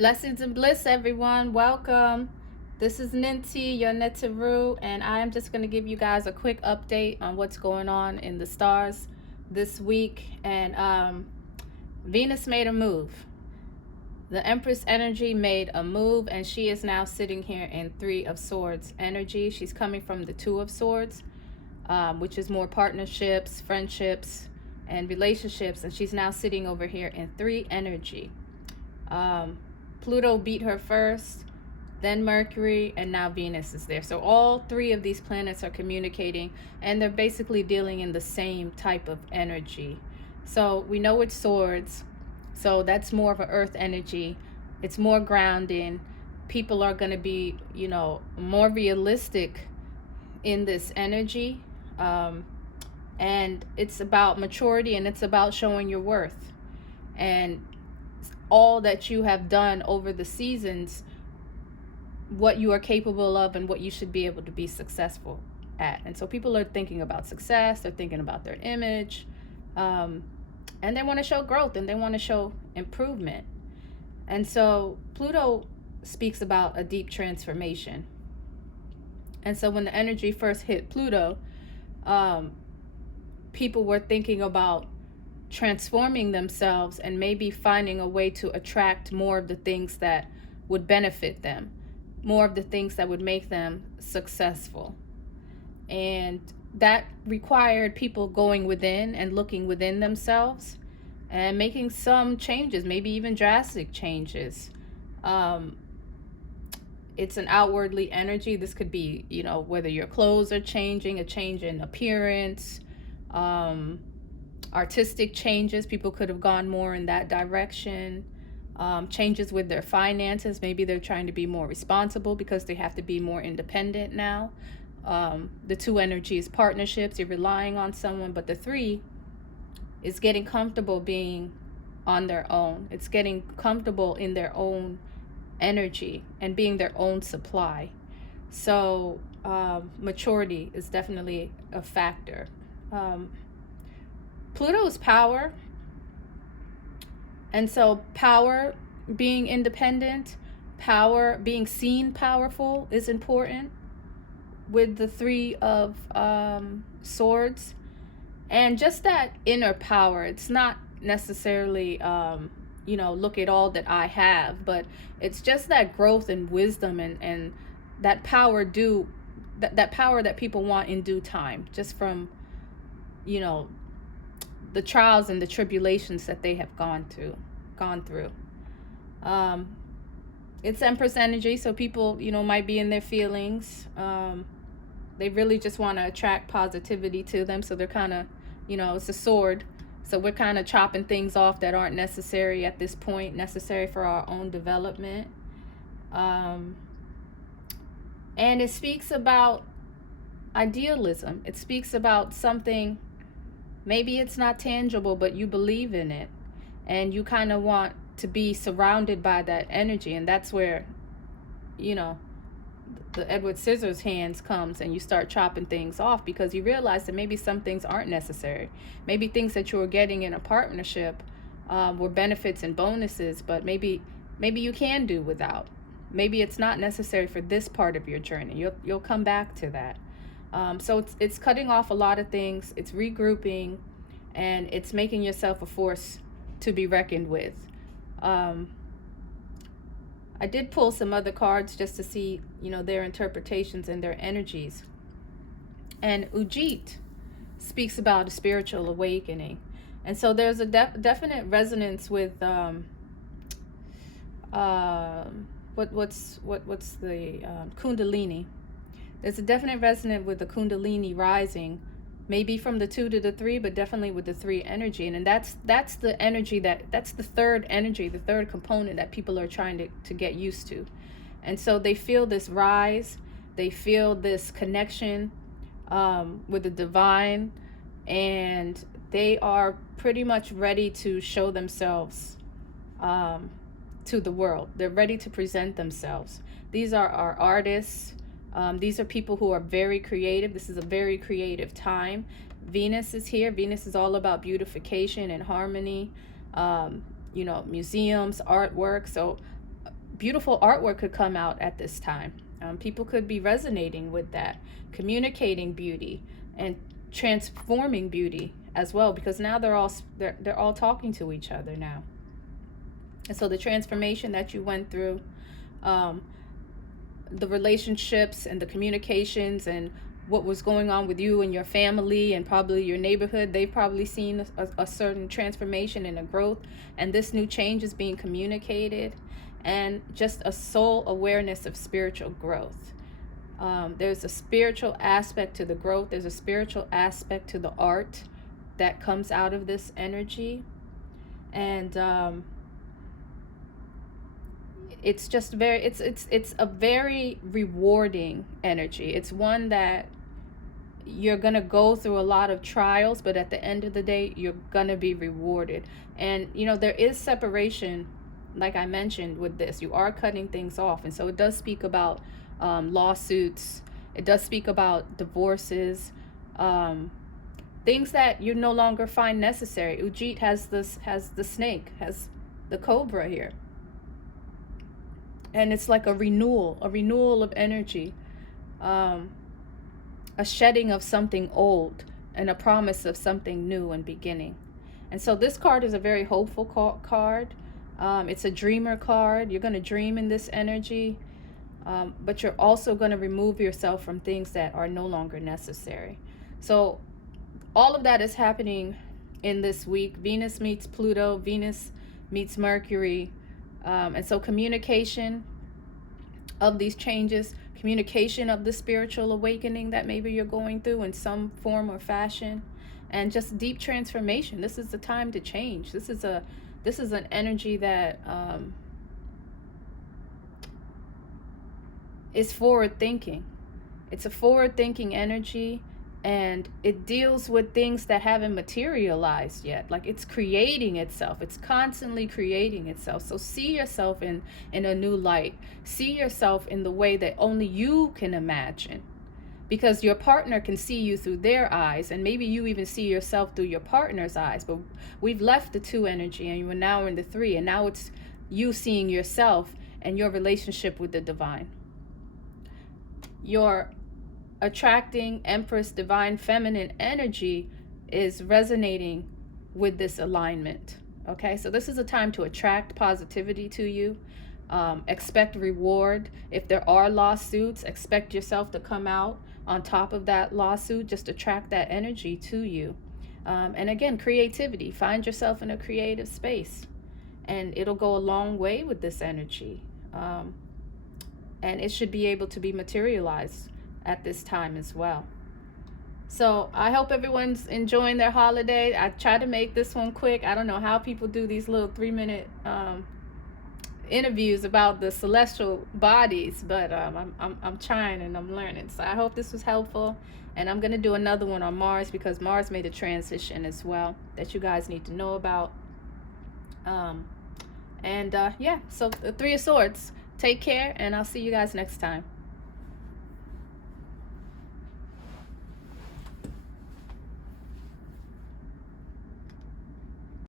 Blessings and bliss, everyone. Welcome. This is Nancy, your Netaru, and I am just going to give you guys a quick update on what's going on in the stars this week. And Venus made a move. The Empress energy made a move, and she is now sitting here in Three of Swords energy. She's coming from the Two of Swords, which is more partnerships, friendships, and relationships, and she's now sitting over here in Three energy. Pluto beat her first, then Mercury, and now Venus is there. So all three of these planets are communicating, and they're basically dealing in the same type of energy. So we know it's swords, so that's more of an earth energy. It's more grounding. People are going to be, more realistic in this energy. And it's about maturity, and it's about showing your worth. And all that you have done over the seasons, what you are capable of and what you should be able to be successful at. And so people are thinking about success, they're thinking about their image, and they want to show growth and they want to show improvement. And so Pluto speaks about a deep transformation. And so when the energy first hit Pluto, people were thinking about transforming themselves and maybe finding a way to attract more of the things that would benefit them, more of the things that would make them successful. And that required people going within and looking within themselves and making some changes, maybe even drastic changes. It's an outwardly energy. This could be, whether your clothes are changing, a change in appearance, artistic changes. People could have gone more in that direction. Changes with their finances. Maybe they're trying to be more responsible because they have to be more independent now. The two energies, partnerships, you're relying on someone, but the three is getting comfortable being on their own. It's getting comfortable in their own energy and being their own supply. So maturity is definitely a factor. Pluto is power, and so power, being independent, power, being seen powerful is important with the Three of Swords. And just that inner power, it's not necessarily look at all that I have, but it's just that growth and wisdom and that power that power that people want in due time, just from the trials and the tribulations that they have gone through. It's Empress energy, so people, might be in their feelings. They really just want to attract positivity to them, so they're kind of, it's a sword. So we're kind of chopping things off that aren't necessary at this point, necessary for our own development. And it speaks about idealism. It speaks about something. Maybe it's not tangible, but you believe in it, and you kind of want to be surrounded by that energy. And that's where, the Edward Scissors hands comes, and you start chopping things off because you realize that maybe some things aren't necessary. Maybe things that you were getting in a partnership were benefits and bonuses, but maybe you can do without. Maybe it's not necessary for this part of your journey. You'll come back to that. So it's cutting off a lot of things. It's regrouping, and it's making yourself a force to be reckoned with. I did pull some other cards just to see, their interpretations and their energies. And Ujit speaks about a spiritual awakening. And so there's a definite resonance with what's the Kundalini. There's a definite resonance with the Kundalini rising, maybe from the 2 to the 3, but definitely with the 3 energy. And that's the energy that's the third energy, the third component that people are trying to get used to. And so they feel this rise, they feel this connection with the divine, and they are pretty much ready to show themselves to the world. They're ready to present themselves. These are our artists. These are people who are very creative. This is a very creative time. Venus is here. Venus is all about beautification and harmony, museums, artwork. So beautiful artwork could come out at this time. People could be resonating with that, communicating beauty and transforming beauty as well, because now they're all talking to each other now. And so the transformation that you went through, the relationships and the communications and what was going on with you and your family and probably your neighborhood, they've probably seen a certain transformation and a growth, and this new change is being communicated, and just a soul awareness of spiritual growth. There's a spiritual aspect to the growth. There's a spiritual aspect to the art that comes out of this energy. And it's just very, it's a very rewarding energy. It's one that you're going to go through a lot of trials, but at the end of the day, you're going to be rewarded. And, you know, there is separation, like I mentioned with this. You are cutting things off. And so it does speak about lawsuits. It does speak about divorces, things that you no longer find necessary. Ujit has the snake, has the cobra here. And it's like a renewal of energy, a shedding of something old and a promise of something new and beginning. And so this card is a very hopeful card. It's a dreamer card. You're going to dream in this energy, but you're also going to remove yourself from things that are no longer necessary. So all of that is happening in this week. Venus meets Pluto, Venus meets Mercury. And so communication of these changes, communication of the spiritual awakening that maybe you're going through in some form or fashion, and just deep transformation. This is the time to change. This is an energy that is forward thinking. It's a forward thinking energy. And it deals with things that haven't materialized yet. Like, it's creating itself. It's constantly creating itself. So see yourself in a new light. See yourself in the way that only you can imagine. Because your partner can see you through their eyes. And maybe you even see yourself through your partner's eyes. But we've left the 2 energy and we're now in the 3. And now it's you seeing yourself and your relationship with the divine. Your attracting Empress divine feminine energy is resonating with this alignment. Okay, so this is a time to attract positivity to you. Expect reward. If there are lawsuits, expect yourself to come out on top of that lawsuit. Just attract that energy to you. And again, creativity. Find yourself in a creative space, and it'll go a long way with this energy. And it should be able to be materialized at this time as well. So I hope everyone's enjoying their holiday. I try to make this one quick. I don't know how people do these little 3-minute interviews about the celestial bodies, but I'm trying and I'm learning. So I hope this was helpful, and I'm going to do another one on Mars, because Mars made a transition as well that you guys need to know about. Yeah, so the 3 of Swords. Take care, and I'll see you guys next time.